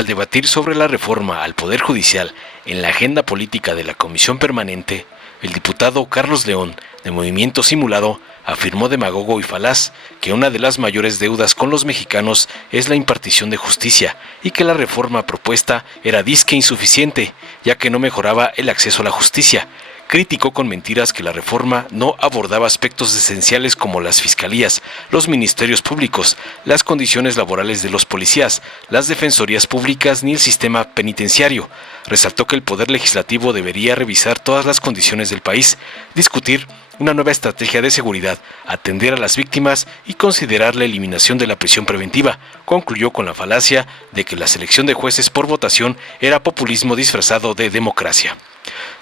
Al debatir sobre la reforma al Poder Judicial en la agenda política de la Comisión Permanente, el diputado Carlos León, de Movimiento Simulado, afirmó demagogo y falaz que una de las mayores deudas con los mexicanos es la impartición de justicia y que la reforma propuesta era disque insuficiente, ya que no mejoraba el acceso a la justicia. Criticó con mentiras que la reforma no abordaba aspectos esenciales como las fiscalías, los ministerios públicos, las condiciones laborales de los policías, las defensorías públicas ni el sistema penitenciario. Resaltó que el Poder Legislativo debería revisar todas las condiciones del país, discutir una nueva estrategia de seguridad, atender a las víctimas y considerar la eliminación de la prisión preventiva. Concluyó con la falacia de que la selección de jueces por votación era populismo disfrazado de democracia.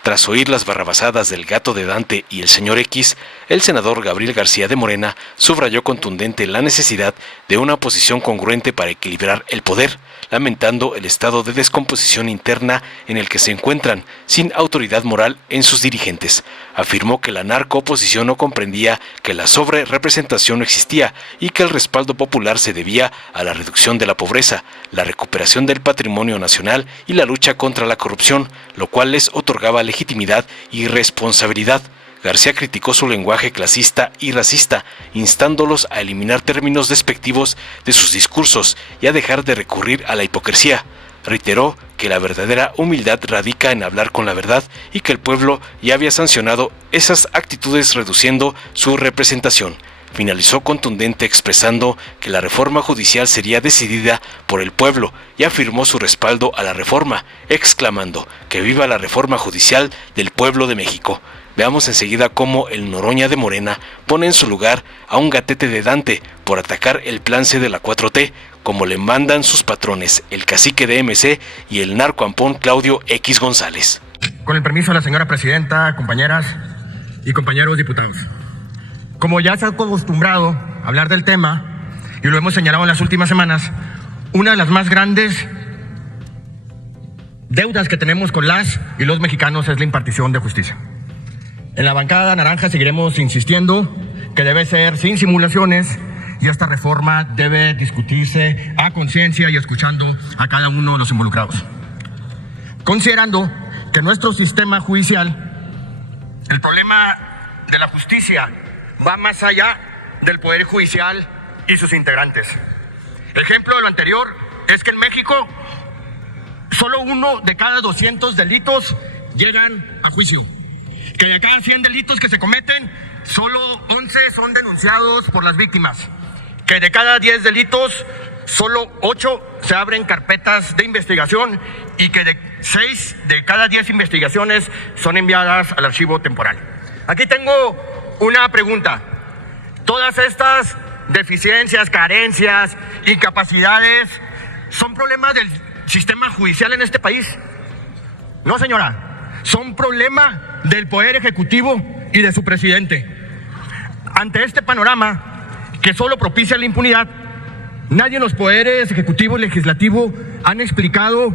Tras oír las barrabasadas del gato de Dante y el señor X, el senador Gabriel García de Morena subrayó contundente la necesidad de una oposición congruente para equilibrar el poder, lamentando el estado de descomposición interna en el que se encuentran, sin autoridad moral en sus dirigentes. Afirmó que la narcooposición no comprendía que la sobrerepresentación no existía y que el respaldo popular se debía a la reducción de la pobreza, la recuperación del patrimonio nacional y la lucha contra la corrupción, lo cual les otorgaba legitimidad y responsabilidad. García criticó su lenguaje clasista y racista, instándolos a eliminar términos despectivos de sus discursos y a dejar de recurrir a la hipocresía. Reiteró que la verdadera humildad radica en hablar con la verdad y que el pueblo ya había sancionado esas actitudes reduciendo su representación. Finalizó contundente expresando que la reforma judicial sería decidida por el pueblo y afirmó su respaldo a la reforma, exclamando que viva la reforma judicial del pueblo de México. Veamos enseguida cómo el Noroña de Morena pone en su lugar a un gatete de Dante por atacar el plan C de la 4T, como le mandan sus patrones, el cacique de MC y el narcoampón Claudio X González. Con el permiso de la señora presidenta, compañeras y compañeros diputados. Como ya se ha acostumbrado a hablar del tema, y lo hemos señalado en las últimas semanas, una de las más grandes deudas que tenemos con las y los mexicanos es la impartición de justicia. En la bancada naranja seguiremos insistiendo que debe ser sin simulaciones y esta reforma debe discutirse a conciencia y escuchando a cada uno de los involucrados. Considerando que nuestro sistema judicial, el problema de la justicia va más allá del Poder Judicial y sus integrantes. Ejemplo de lo anterior es que en México solo 1 de cada 200 delitos llegan a juicio. Que de cada 100 delitos que se cometen, solo 11 son denunciados por las víctimas. Que de cada 10 delitos, solo 8 se abren carpetas de investigación y que de 6 de cada 10 investigaciones son enviadas al archivo temporal. Aquí tengo una pregunta. Todas estas deficiencias, carencias, incapacidades, ¿son problemas del sistema judicial en este país? No, señora. Son problema del Poder Ejecutivo y de su presidente. Ante este panorama que solo propicia la impunidad, nadie en los poderes ejecutivo y legislativo han explicado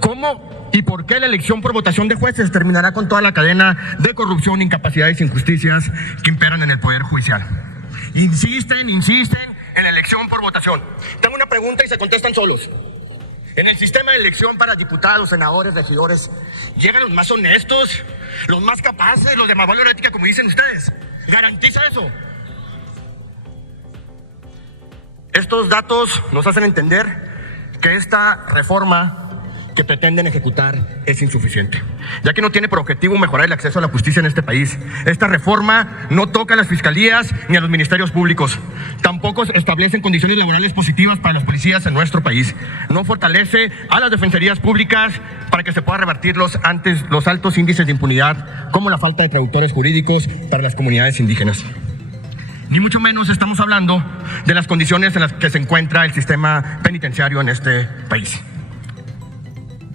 cómo y por qué la elección por votación de jueces terminará con toda la cadena de corrupción, incapacidades e injusticias que imperan en el Poder Judicial. Insisten en la elección por votación. Tengo una pregunta y se contestan solos. En el sistema de elección para diputados, senadores, regidores, ¿llegan los más honestos, los más capaces, los de más valor ética, como dicen ustedes? ¿Garantiza eso? Estos datos nos hacen entender que esta reforma que pretenden ejecutar es insuficiente, ya que no tiene por objetivo mejorar el acceso a la justicia en este país. Esta reforma no toca a las fiscalías ni a los ministerios públicos. Tampoco establecen condiciones laborales positivas para las policías en nuestro país. No fortalece a las defensorías públicas para que se puedan revertir los altos índices de impunidad, como la falta de traductores jurídicos para las comunidades indígenas. Ni mucho menos estamos hablando de las condiciones en las que se encuentra el sistema penitenciario en este país.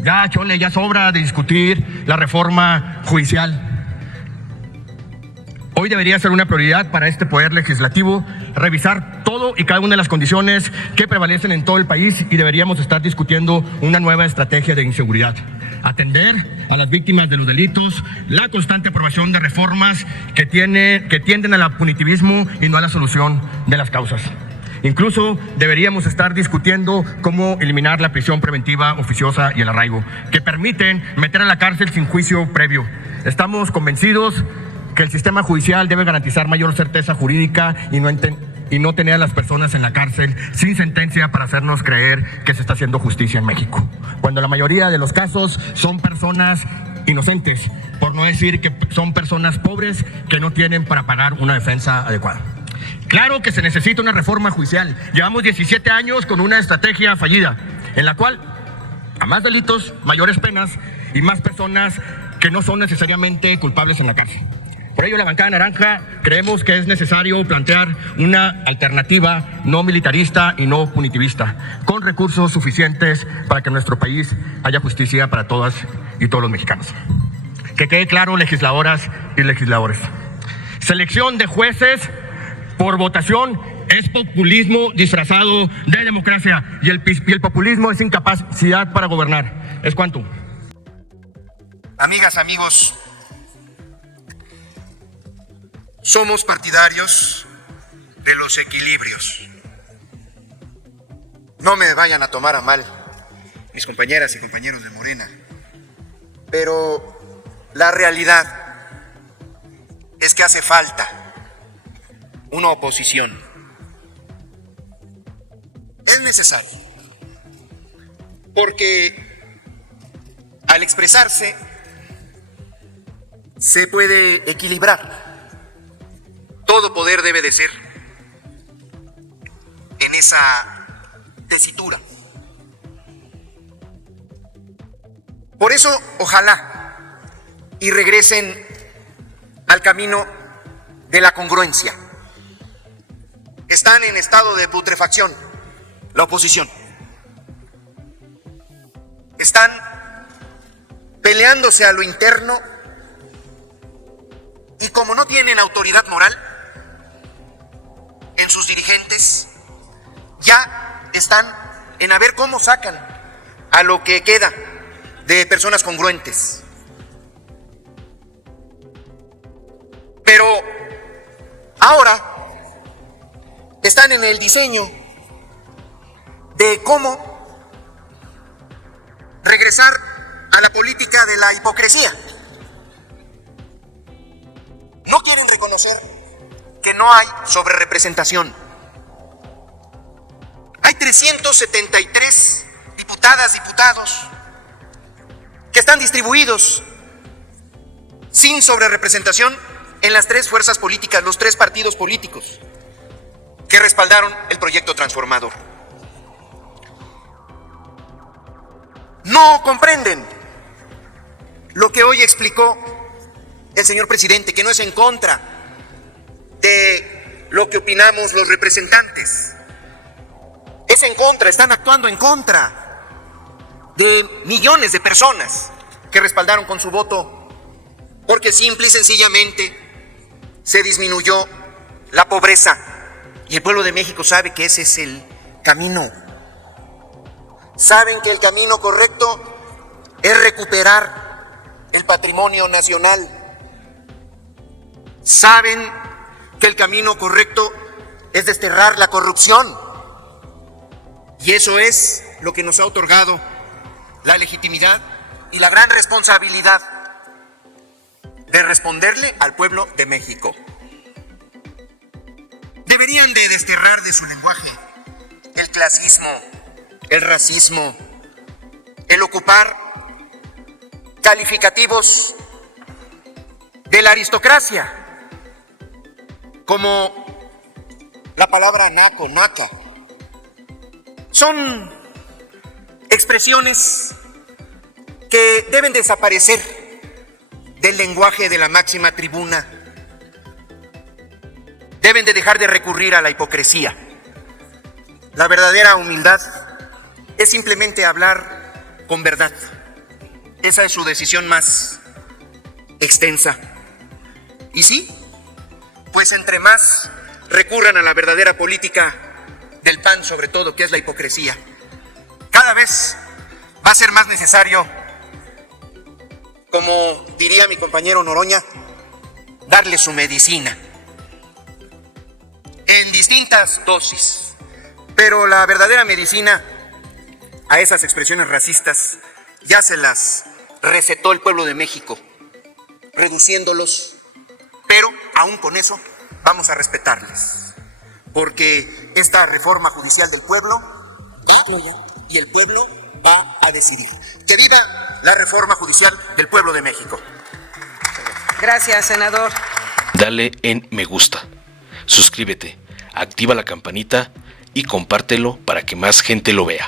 Ya, chole, ya sobra de discutir la reforma judicial. Hoy debería ser una prioridad para este Poder Legislativo revisar todo y cada una de las condiciones que prevalecen en todo el país y deberíamos estar discutiendo una nueva estrategia de inseguridad. Atender a las víctimas de los delitos, la constante aprobación de reformas que tienden al punitivismo y no a la solución de las causas. Incluso deberíamos estar discutiendo cómo eliminar la prisión preventiva oficiosa y el arraigo, que permiten meter a la cárcel sin juicio previo. Estamos convencidos que el sistema judicial debe garantizar mayor certeza jurídica y no tener a las personas en la cárcel sin sentencia para hacernos creer que se está haciendo justicia en México, cuando la mayoría de los casos son personas inocentes, por no decir que son personas pobres que no tienen para pagar una defensa adecuada. Claro que se necesita una reforma judicial. Llevamos 17 años con una estrategia fallida, en la cual a más delitos, mayores penas y más personas que no son necesariamente culpables en la cárcel. Por ello, la bancada naranja creemos que es necesario plantear una alternativa no militarista y no punitivista, con recursos suficientes para que en nuestro país haya justicia para todas y todos los mexicanos. Que quede claro, legisladoras y legisladores. Selección de jueces por votación es populismo disfrazado de democracia, y el populismo es incapacidad para gobernar. ¿Es cuánto? Amigas, amigos, somos partidarios de los equilibrios. No me vayan a tomar a mal mis compañeras y compañeros de Morena, pero la realidad es que hace falta una oposición. Es necesario, porque al expresarse se puede equilibrar. Todo poder debe de ser en esa tesitura. Por eso, ojalá y regresen al camino de la congruencia. Están en estado de putrefacción la oposición. Están peleándose a lo interno y como no tienen autoridad moral en sus dirigentes, ya están en a ver cómo sacan a lo que queda de personas congruentes. Pero ahora están en el diseño de cómo regresar a la política de la hipocresía. No quieren reconocer que no hay sobrerepresentación. Hay 373 diputadas, diputados que están distribuidos sin sobrerepresentación en las tres fuerzas políticas, los tres partidos políticos que respaldaron el proyecto transformador. No comprenden lo que hoy explicó el señor presidente, que no es en contra de lo que opinamos los representantes. Es en contra, están actuando en contra de millones de personas que respaldaron con su voto, porque simple y sencillamente se disminuyó la pobreza. Y el pueblo de México sabe que ese es el camino. Saben que el camino correcto es recuperar el patrimonio nacional. Saben que el camino correcto es desterrar la corrupción. Y eso es lo que nos ha otorgado la legitimidad y la gran responsabilidad de responderle al pueblo de México. Deberían de desterrar de su lenguaje el clasismo, el racismo, el ocupar calificativos de la aristocracia, como la palabra naco, naca. Son expresiones que deben desaparecer del lenguaje de la máxima tribuna. Deben de dejar de recurrir a la hipocresía. La verdadera humildad es simplemente hablar con verdad. Esa es su decisión más extensa. Y sí, pues entre más recurran a la verdadera política del PAN, sobre todo, que es la hipocresía, cada vez va a ser más necesario, como diría mi compañero Noroña, darle su medicina en distintas dosis, Pero la verdadera medicina a esas expresiones racistas ya se las recetó el pueblo de México, reduciéndolos, pero aún con eso vamos a respetarles, porque esta reforma judicial del pueblo va y el pueblo va a decidir. ¡Que viva la reforma judicial del pueblo de México! Gracias, senador. Dale en me gusta, suscríbete, activa la campanita y compártelo para que más gente lo vea.